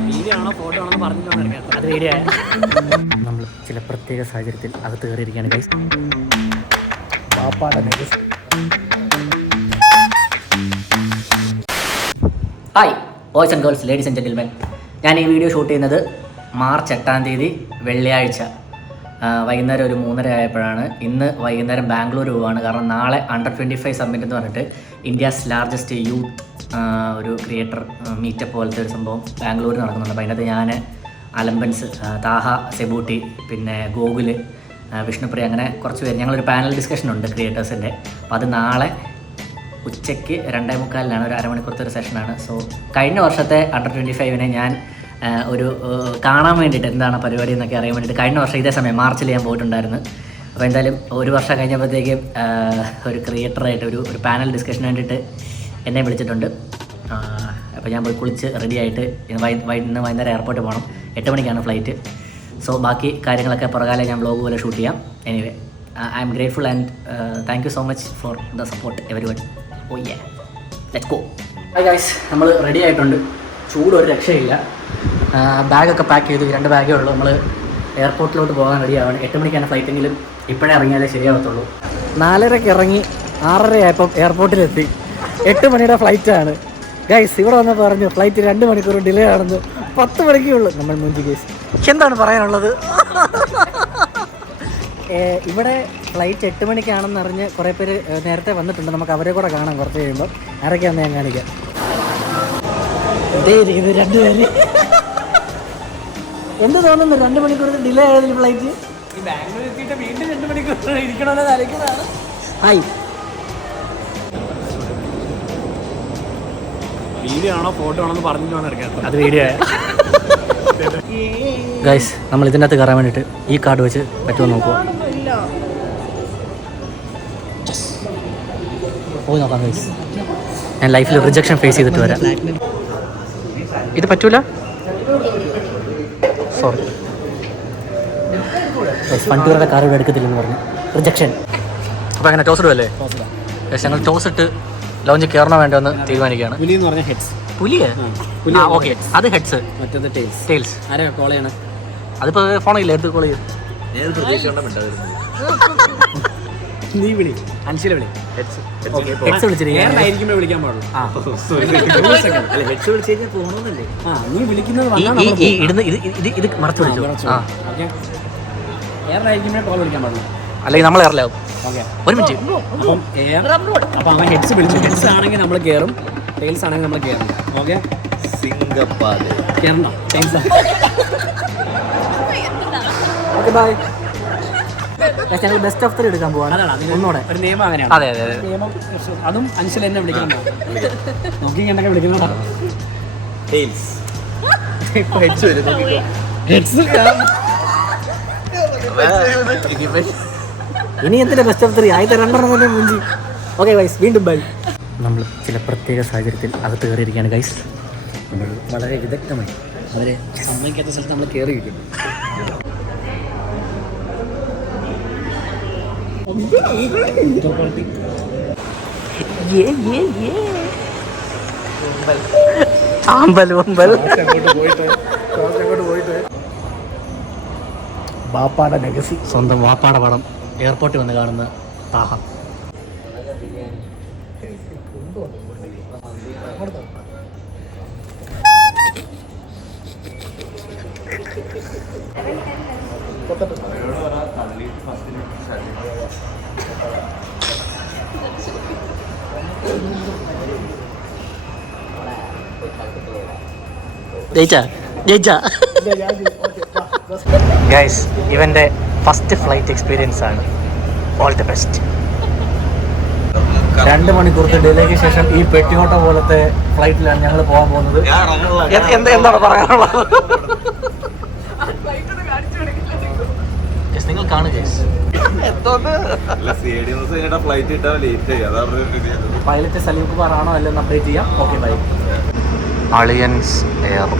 Video ആണോ photo ആണോ പറഞ്ഞിട്ടാണ് അത് വീഡിയോ. നമ്മൾ ചില പ്രത്യേക സാഹചര്യത്തിൽ അകത്ത് കയറിയിരിക്കുകയാണ് guys. Hi boys and girls, ladies and gentlemen. ഞാൻ ഈ വീഡിയോ ഷൂട്ട് ചെയ്യുന്നത് മാർച്ച് 8 തീയതി വെള്ളിയാഴ്ച വൈകുന്നേരം ഒരു 3:30 ആയപ്പോഴാണ്. ഇന്ന് വൈകുന്നേരം ബാംഗ്ലൂർ പോവുകയാണ്. കാരണം നാളെ Under-25 സമ്മിറ്റ് എന്ന് പറഞ്ഞിട്ട് ഇന്ത്യാസ് ലാർജസ്റ്റ് യൂത്ത് ഒരു ക്രിയേറ്റർ മീറ്റപ്പ് പോലത്തെ ഒരു സംഭവം ബാംഗ്ലൂരിൽ നടക്കുന്നുണ്ട്. അപ്പോൾ അതിനകത്ത് ഞാൻ, അലംബൻസ്, താഹ, സെബൂട്ടി, പിന്നെ ഗോകുല്, വിഷ്ണുപ്രിയ, അങ്ങനെ കുറച്ച് പേര് ഞങ്ങളൊരു പാനൽ ഡിസ്കഷൻ ഉണ്ട് ക്രിയേറ്റേഴ്സിൻ്റെ. അപ്പോൾ അത് നാളെ ഉച്ചയ്ക്ക് 2:45 ഒരു അരമണിക്കൂറത്തെ ഒരു സെഷനാണ്. സോ കഴിഞ്ഞ വർഷത്തെ Under-25 ഞാൻ ഒരു കാണാൻ വേണ്ടിയിട്ട് എന്താണ് പരിപാടി എന്നൊക്കെ അറിയാൻ വേണ്ടിയിട്ട് കഴിഞ്ഞ വർഷം ഇതേ സമയം മാർച്ചിൽ ഞാൻ പോയിട്ടുണ്ടായിരുന്നു. അപ്പോൾ എന്തായാലും ഒരു വർഷം കഴിഞ്ഞപ്പോഴത്തേക്കും ഒരു ക്രിയേറ്ററായിട്ട് ഒരു പാനൽ ഡിസ്കഷന് വേണ്ടിയിട്ട് എന്നെ വിളിച്ചിട്ടുണ്ട്. അപ്പോൾ ഞാൻ പോയി കുളിച്ച് റെഡിയായിട്ട് ഇന്ന് വൈകുന്നേരം എയർപോർട്ടിൽ പോകണം. 8 മണിക്കാണ് ഫ്ലൈറ്റ്. സോ ബാക്കി കാര്യങ്ങളൊക്കെ പുറകാലെ ഞാൻ വ്ലോഗ് പോലെ ഷൂട്ട് ചെയ്യാം. Anyway, I am grateful and thank you so much for the support everyone. Oh ya, let's go. Hi guys, നമ്മൾ റെഡി ആയിട്ടുണ്ട്. ചൂട് ഒരു രക്ഷയില്ല. ബാഗൊക്കെ പാക്ക് ചെയ്തു. 2 ബാഗേ ഉള്ളൂ. നമ്മൾ എയർപോർട്ടിലോട്ട് പോകാൻ റെഡിയാവാണ്. 8 മണിക്കാണ് ഫ്ലൈറ്റെങ്കിലും ഇപ്പോഴേ ഇറങ്ങിയാലേ ശരിയാവത്തുള്ളൂ. 4:30 ഇറങ്ങി 6:30 ആയപ്പം എയർപോർട്ടിലെത്തി. 8 മണിയുടെ ഫ്ലൈറ്റാണ് ഗൈസ്. ഇവിടെ വന്ന് പറഞ്ഞു ഫ്ലൈറ്റ് 2 മണിക്കൂർ ഡിലേ ആണെന്ന്. 10 മണിക്കേ ഉള്ളൂ. നമ്മൾ മുഞ്ചി ഗൈസ്. എന്താണ് പറയാനുള്ളത്? ഇവിടെ ഫ്ലൈറ്റ് 8 മണിക്കാണെന്ന് അറിഞ്ഞ് കുറേ പേര് നേരത്തെ വന്നിട്ടുണ്ട്. നമുക്ക് അവരെ കൂടെ കാണാം കുറച്ച് കഴിയുമ്പോൾ. ആരൊക്കെയാണെന്ന് ഞാൻ കാണിക്കാം. ഇതേ ഇരിക്കുന്നത് 2 പേര്. എന്ത് തോന്നുന്നു 2 മണിക്കൂർ ഡിലേ ആയതിൽ ഫ്ലൈറ്റ്? ഈ ബാംഗ്ലൂർ എത്തിയിട്ട് വീണ്ടും 2 മണിക്കൂർ ഇരിക്കണമെന്ന് ആലോചിക്കുന്നതാണ്. ഹായ്, വീഡിയോ ആണോ ഫോട്ടോ ആണോ പറഞ്ഞിട്ടാണ് എടുക്കാൻ. അത് വീഡിയോ. ഗൈസ്, നമ്മൾ ഇതിൻ്റെ അകത്ത് കയറാൻ വേണ്ടിയിട്ട് ഈ കാർഡ് വെച്ച് പറ്റുമോ നോക്കുക. പോയി നോക്കാം ഗൈസ്. ഞാൻ ലൈഫിൽ റിജക്ഷൻ ഫേസ് ചെയ്തിട്ട് വരാം. ഇത് പറ്റൂല, സോറി. ഫണ്ടൂറുടെ കാർ ഇവിടെ എടുക്കത്തില്ലെന്ന് പറഞ്ഞു. റിജക്ഷൻ. അപ്പോൾ അങ്ങനെ ടോസ് ഇടുമല്ലേ? ഗൈസ്, ഞങ്ങൾ ടോസ് ഇട്ട് ലോഞ്ച് കയറണോ വേണ്ടോ എന്ന് തീരുമാനിക്കുകയാണ്. പുലി എന്ന് പറഞ്ഞ ഹെഡ്സ്. പുലിയെ? ഓക്കെ, അത് ഹെഡ്സ്. മറ്റേത് ടെയിൽസ്. ടെയിൽസ്. ആരാ കോൾ ചെയ്യണം? അതിപ്പോൾ ഫോണില്ല, എടുത്ത് കോൾ ചെയ്യും. നീ വിളി, അൻഷിലെ വിളി. ഹെഡ്സ് വിളിച്ചിരിക്കുമ്പോൾ വിളിക്കാൻ പാടുള്ളൂ. നീ വിളിക്കുന്നത് ഇത് മറച്ചു വിളിച്ചു. എയറിലായിരിക്കുമ്പോഴേ കോൾ വിളിക്കാൻ പാടുള്ളൂ. അല്ലെങ്കിൽ നമ്മൾ എയറിലാവും. ഒരു മിനിറ്റ്. അപ്പം അവൻ ഹെഡ്സ് വിളിച്ചു. ഹെഡ്സ് ആണെങ്കിൽ നമ്മൾ കയറും, ടെയിൽസ് ആണെങ്കിൽ നമ്മൾ കയറും. ഓക്കെ, സിംഗപ്പാട് കയറണോ? ടെയിൽസ്. Okay, bye. ഞങ്ങൾ ബെസ്റ്റ് ഓഫ് 3 എടുക്കാൻ പോവാണ്. ഒന്നുകൂടെ ഒരു നിയമം അങ്ങനെയാണ്. അതെ അതെ നിയമം. അതും അൻഷിൽ എന്നെ വിളിക്കണം. നോക്കി എന്തൊക്കെ വിളിക്കുന്നതാ. ഇനി എന്തിനാ ബെസ്റ്റ് ഓഫ് 3? ആദ്യത്തെ 2 തന്നെ മുഞ്ചി. ഓക്കെ ഗൈസ്, വീണ്ടും ബൈ. നമ്മൾ ചില പ്രത്യേക സാഹചര്യത്തിൽ അകത്ത് കയറിയിരിക്കുകയാണ് ഗൈസ്. നമ്മൾ വളരെ വിദഗ്ധമായി അവരെ സമ്മതിക്കാത്ത സ്ഥലത്ത് നമ്മൾ കയറിയിരിക്കും. ബാപ്പാടെ ലെഗസി. സ്വന്തം വാപ്പാടെ പടം എയർപോർട്ടിൽ വന്ന് കാണുന്ന താഹ. ഗൈസ്, ഇവൻ്റെ ഫസ്റ്റ് ഫ്ലൈറ്റ് എക്സ്പീരിയൻസ് ആണ്. All the best. 2 മണിക്കൂറത്തെ ഡിലേക്ക് ശേഷം ഈ പെട്ടിക്കോട്ട പോലത്തെ ഫ്ലൈറ്റിലാണ് ഞങ്ങൾ പോകാൻ പോകുന്നത്. എന്താണ് പറയാനുള്ളത്? നിങ്ങൾ കാണുക. പൈലറ്റ് സലീം കുമാർ ആണോ അല്ലെന്ന് അപ്ഡേറ്റ് ചെയ്യാം. Okay, bye. അളിയൻസ് എയർ.